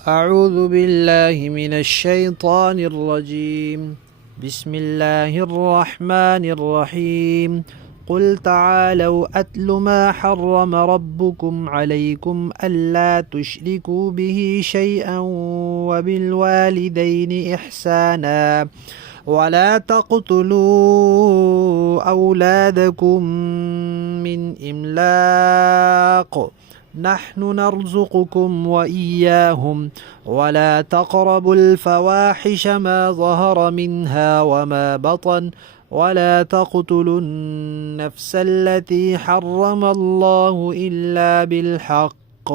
أعوذ بالله من الشيطان الرجيم. بسم الله الرحمن الرحيم. قل تعالوا أتل ما حرم ربكم عليكم ألا تشركوا به شيئا وبالوالدين إحسانا ولا تقتلوا أولادكم من إملاق نحن نرزقكم وإياهم ولا تقربوا الفواحش ما ظهر منها وما بطن ولا تقتلوا النفس التي حرم الله إلا بالحق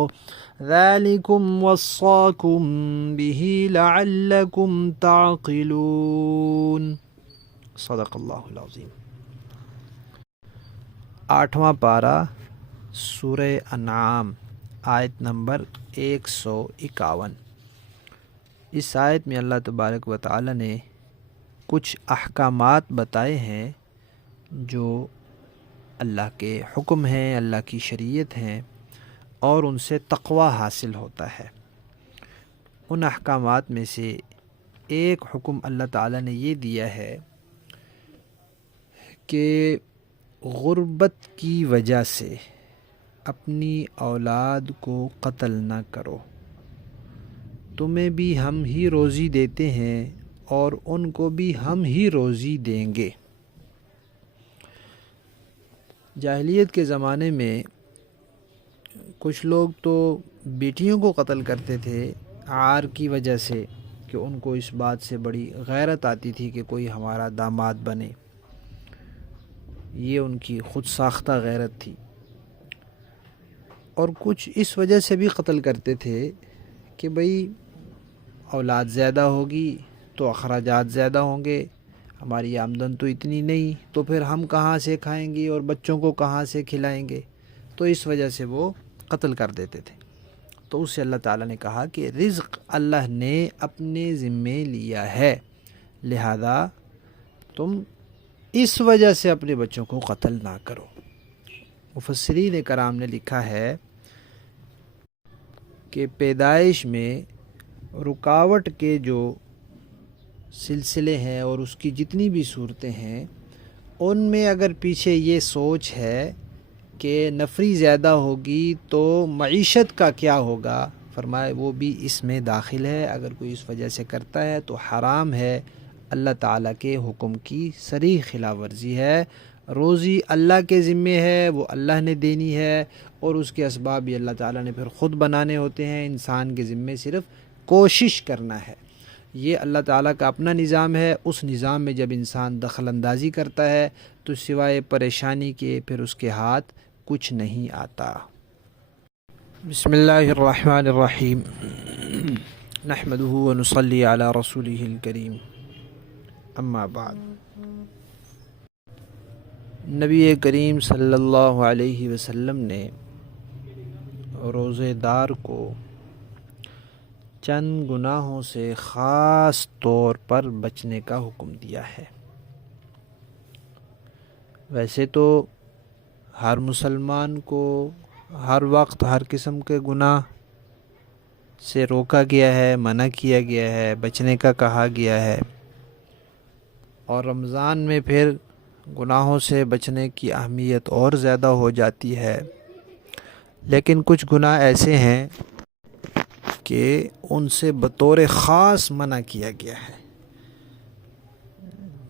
ذلكم وصاكم به لعلكم تعقلون. صدق اللہ العظیم. 8واں پارہ سورہ انعام آیت نمبر 151. اس آیت میں اللہ تبارک و تعالی نے کچھ احکامات بتائے ہیں جو اللہ کے حکم ہیں، اللہ کی شریعت ہیں، اور ان سے تقوی حاصل ہوتا ہے. ان احکامات میں سے ایک حکم اللہ تعالی نے یہ دیا ہے کہ غربت کی وجہ سے اپنی اولاد کو قتل نہ کرو. تمہیں بھی ہم ہی روزی دیتے ہیں اور ان کو بھی ہم ہی روزی دیں گے. جاہلیت کے زمانے میں کچھ لوگ تو بیٹیوں کو قتل کرتے تھے عار کی وجہ سے کہ ان کو اس بات سے بڑی غیرت آتی تھی کہ کوئی ہمارا داماد بنے. یہ ان کی خود ساختہ غیرت تھی. اور کچھ اس وجہ سے بھی قتل کرتے تھے کہ بھئی اولاد زیادہ ہوگی تو اخراجات زیادہ ہوں گے، ہماری آمدن تو اتنی نہیں، تو پھر ہم کہاں سے کھائیں گے اور بچوں کو کہاں سے کھلائیں گے. تو اس وجہ سے وہ قتل کر دیتے تھے. تو اس سے اللہ تعالیٰ نے کہا کہ رزق اللہ نے اپنے ذمے لیا ہے، لہذا تم اس وجہ سے اپنے بچوں کو قتل نہ کرو. مفسرین کرام نے لکھا ہے کہ پیدائش میں رکاوٹ کے جو سلسلے ہیں اور اس کی جتنی بھی صورتیں ہیں، ان میں اگر پیچھے یہ سوچ ہے کہ نفری زیادہ ہوگی تو معیشت کا کیا ہوگا، فرمائے وہ بھی اس میں داخل ہے. اگر کوئی اس وجہ سے کرتا ہے تو حرام ہے، اللہ تعالیٰ کے حکم کی صریح خلاف ورزی ہے. روزی اللہ کے ذمے ہے، وہ اللہ نے دینی ہے، اور اس کے اسباب بھی اللہ تعالیٰ نے پھر خود بنانے ہوتے ہیں. انسان کے ذمے صرف کوشش کرنا ہے. یہ اللہ تعالیٰ کا اپنا نظام ہے. اس نظام میں جب انسان دخل اندازی کرتا ہے تو سوائے پریشانی کے پھر اس کے ہاتھ کچھ نہیں آتا. بسم اللہ الرحمن الرحیم. نحمده ونصلی علی رسولہ الکریم. اما بعد. نبی کریم صلی اللہ علیہ وسلم نے روزے دار کو چند گناہوں سے خاص طور پر بچنے کا حکم دیا ہے. ویسے تو ہر مسلمان کو ہر وقت ہر قسم کے گناہ سے روکا گیا ہے، منع کیا گیا ہے، بچنے کا کہا گیا ہے. اور رمضان میں پھر گناہوں سے بچنے کی اہمیت اور زیادہ ہو جاتی ہے. لیکن کچھ گناہ ایسے ہیں کہ ان سے بطور خاص منع کیا گیا ہے.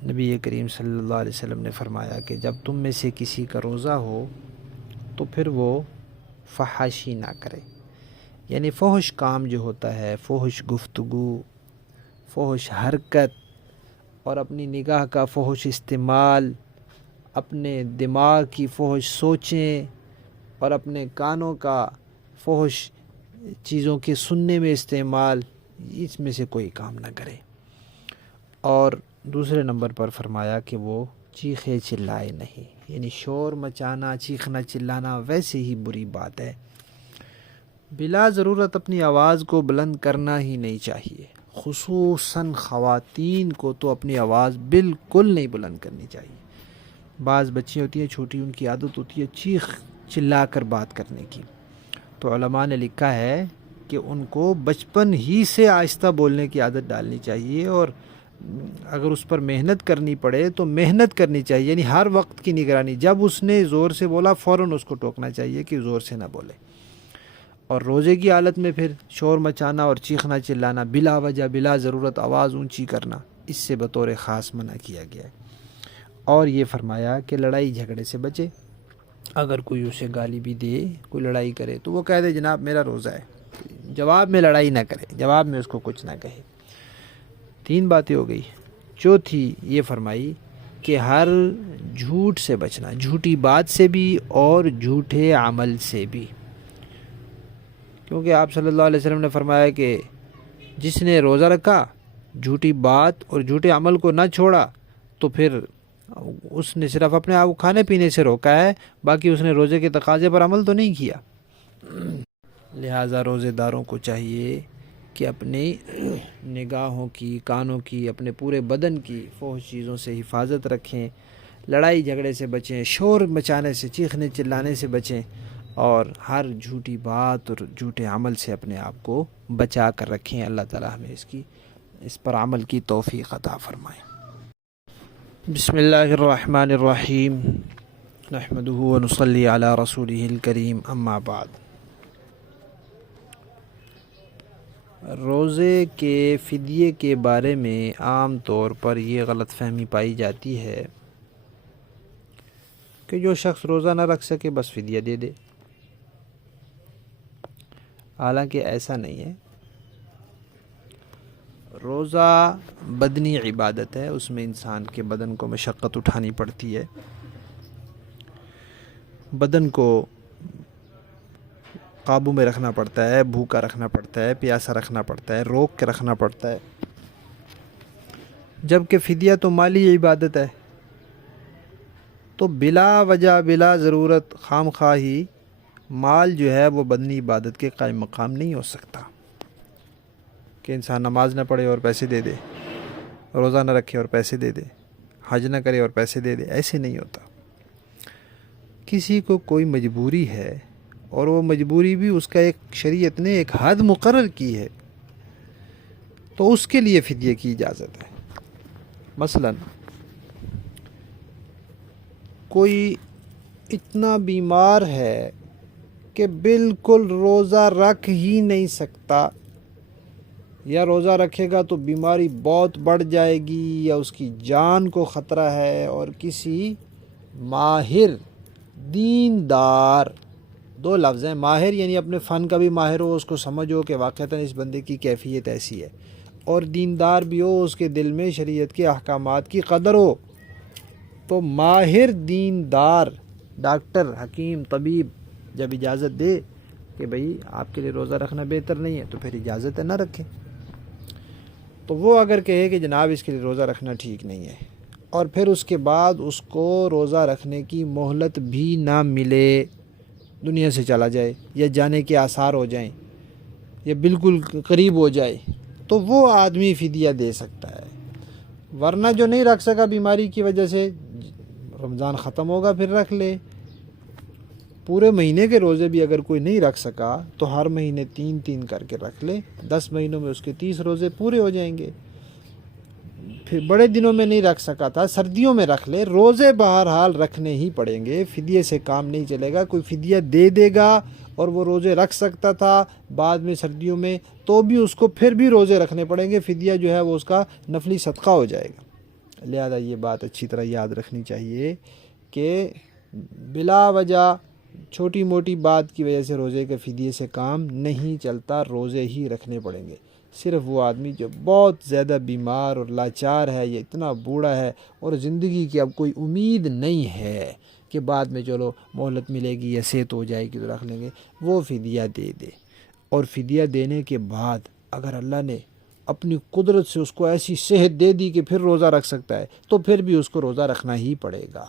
نبی کریم صلی اللہ علیہ وسلم نے فرمایا کہ جب تم میں سے کسی کا روزہ ہو تو پھر وہ فحاشی نہ کرے. یعنی فحش کام جو ہوتا ہے، فحش گفتگو، فحش حرکت، اور اپنی نگاہ کا فحش استعمال، اپنے دماغ کی فحش سوچیں، اور اپنے کانوں کا فحش چیزوں کے سننے میں استعمال، اس میں سے کوئی کام نہ کرے. اور دوسرے نمبر پر فرمایا کہ وہ چیخے چلائے نہیں. یعنی شور مچانا، چیخنا چلانا ویسے ہی بری بات ہے. بلا ضرورت اپنی آواز کو بلند کرنا ہی نہیں چاہیے. خصوصاً خواتین کو تو اپنی آواز بالکل نہیں بلند کرنی چاہیے. بعض بچیاں ہوتی ہیں چھوٹی، ان کی عادت ہوتی ہے چیخ چلا کر بات کرنے کی. تو علماء نے لکھا ہے کہ ان کو بچپن ہی سے آہستہ بولنے کی عادت ڈالنی چاہیے، اور اگر اس پر محنت کرنی پڑے تو محنت کرنی چاہیے، یعنی ہر وقت کی نگرانی، جب اس نے زور سے بولا فوراً اس کو ٹوکنا چاہیے کہ زور سے نہ بولے۔ اور روزے کی حالت میں پھر شور مچانا اور چیخنا چلانا، بلا وجہ بلا ضرورت آواز اونچی کرنا، اس سے بطور خاص منع کیا گیا ہے۔ اور یہ فرمایا کہ لڑائی جھگڑے سے بچے، اگر کوئی اسے گالی بھی دے، کوئی لڑائی کرے تو وہ کہہ دے جناب میرا روزہ ہے، جواب میں لڑائی نہ کرے، جواب میں اس کو کچھ نہ کہے۔ 3 باتیں ہو گئی۔ چوتھی یہ فرمائی کہ ہر جھوٹ سے بچنا، جھوٹی بات سے بھی اور جھوٹے عمل سے بھی، کیونکہ آپ صلی اللہ علیہ وسلم نے فرمایا کہ جس نے روزہ رکھا، جھوٹی بات اور جھوٹے عمل کو نہ چھوڑا، تو پھر اس نے صرف اپنے آپ کو کھانے پینے سے روکا ہے، باقی اس نے روزے کے تقاضے پر عمل تو نہیں کیا۔ لہٰذا روزے داروں کو چاہیے کہ اپنی نگاہوں کی، کانوں کی، اپنے پورے بدن کی فحش چیزوں سے حفاظت رکھیں، لڑائی جھگڑے سے بچیں، شور مچانے سے، چیخنے چلانے سے بچیں، اور ہر جھوٹی بات اور جھوٹے عمل سے اپنے آپ کو بچا کر رکھیں۔ اللہ تعالیٰ ہمیں اس پر عمل کی توفیق عطا فرمائے۔ بسم اللہ الرحمن الرحیم، نحمدہ ونصلی علی رسولہ الکریم، اما بعد۔ روزے کے فدیے کے بارے میں عام طور پر یہ غلط فہمی پائی جاتی ہے کہ جو شخص روزہ نہ رکھ سکے بس فدیہ دے دے، حالانکہ ایسا نہیں ہے۔ روزہ بدنی عبادت ہے، اس میں انسان کے بدن کو مشقت اٹھانی پڑتی ہے، بدن کو قابو میں رکھنا پڑتا ہے، بھوکا رکھنا پڑتا ہے، پیاسا رکھنا پڑتا ہے، روک کے رکھنا پڑتا ہے، جبکہ فدیہ تو مالی عبادت ہے، تو بلا وجہ بلا ضرورت خام خواہی مال جو ہے وہ بدنی عبادت کے قائم مقام نہیں ہو سکتا، کہ انسان نماز نہ پڑھے اور پیسے دے دے، روزہ نہ رکھے اور پیسے دے دے، حج نہ کرے اور پیسے دے دے، ایسے نہیں ہوتا۔ کسی کو کوئی مجبوری ہے اور وہ مجبوری بھی اس کا ایک شریعت نے ایک حد مقرر کی ہے، تو اس کے لیے فدیے کی اجازت ہے۔ مثلا کوئی اتنا بیمار ہے کہ بالکل روزہ رکھ ہی نہیں سکتا، یا روزہ رکھے گا تو بیماری بہت بڑھ جائے گی یا اس کی جان کو خطرہ ہے، اور کسی ماہر دیندار، 2 لفظ ہیں، ماہر یعنی اپنے فن کا بھی ماہر ہو، اس کو سمجھو کہ واقعتاً اس بندے کی کیفیت ایسی ہے، اور دیندار بھی ہو، اس کے دل میں شریعت کے احکامات کی قدر ہو، تو ماہر دیندار ڈاکٹر حکیم طبیب جب اجازت دے کہ بھئی آپ کے لیے روزہ رکھنا بہتر نہیں ہے، تو پھر اجازت ہے نہ رکھیں۔ تو وہ اگر کہے کہ جناب اس کے لیے روزہ رکھنا ٹھیک نہیں ہے، اور پھر اس کے بعد اس کو روزہ رکھنے کی مہلت بھی نہ ملے، دنیا سے چلا جائے یا جانے کے آثار ہو جائیں یا بالکل قریب ہو جائے، تو وہ آدمی فدیہ دے سکتا ہے۔ ورنہ جو نہیں رکھ سکا بیماری کی وجہ سے، رمضان ختم ہوگا پھر رکھ لے۔ پورے مہینے کے روزے بھی اگر کوئی نہیں رکھ سکا تو ہر مہینے 3 کر کے رکھ لے، 10 مہینوں میں اس کے 30 روزے پورے ہو جائیں گے۔ پھر بڑے دنوں میں نہیں رکھ سکا تھا، سردیوں میں رکھ لے، روزے بہرحال رکھنے ہی پڑیں گے، فدیے سے کام نہیں چلے گا۔ کوئی فدیہ دے دے گا اور وہ روزے رکھ سکتا تھا بعد میں سردیوں میں، تو بھی اس کو پھر بھی روزے رکھنے پڑیں گے، فدیہ جو ہے وہ اس کا نفلی صدقہ ہو جائے گا۔ لہذا یہ بات اچھی طرح یاد رکھنی چاہیے کہ بلا وجہ چھوٹی موٹی بات کی وجہ سے روزے کے فدیے سے کام نہیں چلتا، روزے ہی رکھنے پڑیں گے۔ صرف وہ آدمی جو بہت زیادہ بیمار اور لاچار ہے، یا اتنا بوڑھا ہے اور زندگی کی اب کوئی امید نہیں ہے کہ بعد میں چلو مہلت ملے گی یا صحت ہو جائے گی تو رکھ لیں گے، وہ فدیہ دے دے۔ اور فدیہ دینے کے بعد اگر اللہ نے اپنی قدرت سے اس کو ایسی صحت دے دی کہ پھر روزہ رکھ سکتا ہے، تو پھر بھی اس کو روزہ رکھنا ہی پڑے گا۔